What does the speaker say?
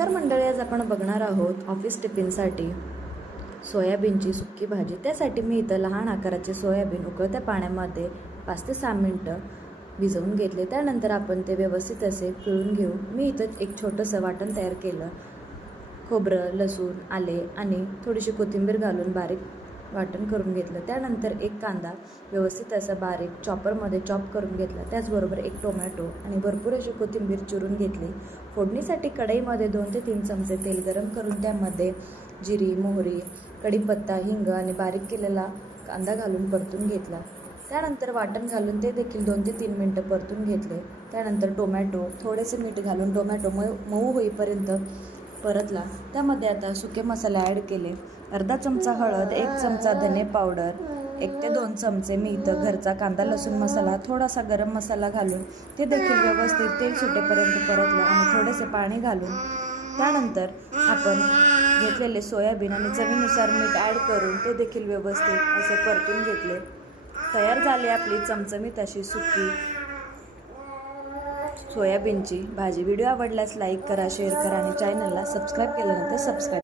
नमस्कार मंडळी, आज आपण बघणार आहोत ऑफिस टिफिनसाठी सोयाबीनची सुक्की भाजी। त्यासाठी मी इथं लहान आकाराचे सोयाबीन उकळत्या पाण्यामध्ये 5 ते 6 मिनिटं भिजवून घेतले। त्यानंतर आपण ते व्यवस्थित असे पिळून घेऊ। मी इथं एक छोटंसं वाटण तयार केलं। खोबरं, लसूण, आले आणि थोडीशी कोथिंबीर घालून बारीक वाटण करून घेतलं। त्यानंतर एक कांदा व्यवस्थित असा बारीक चॉपरमध्ये चॉप करून घेतला। त्याचबरोबर एक टोमॅटो आणि भरपूर अशी कोथिंबीर चिरून घेतली। फोडणीसाठी कढईमध्ये 2 ते 3 चमचे तेल गरम करून त्यामध्ये जिरी, मोहरी, कढीपत्ता, हिंग आणि बारीक केलेला कांदा घालून परतून घेतला। त्यानंतर वाटण घालून ते देखील 2 ते 3 मिनिटं परतून घेतले। त्यानंतर टोमॅटो, थोडेसे मीठ घालून टोमॅटो मऊ होईपर्यंत परतला। त्यामध्ये आता सुके मसाले ॲड केले। अर्धा चमचा हळद, 1 चमचा धने पावडर, 1 ते 2 चमचे मी इथं घरचा कांदा लसूण मसाला, थोडासा गरम मसाला घालून ते देखील व्यवस्थित तेल सुटेपर्यंत परतलं आणि थोडेसे पाणी घालून त्यानंतर आपण घेतलेले सोयाबीन आणि चवीनुसार मीठ ॲड करून ते देखील व्यवस्थित असे परतून घेतले। तयार झाली आपली चमचमीत अशी सुकी सोयाबीनची भाजी। व्हिडिओ आवडल्यास लाईक करा, शेअर करा आणि चॅनलला सबस्क्राईब केल्यानंतर सबस्क्राईब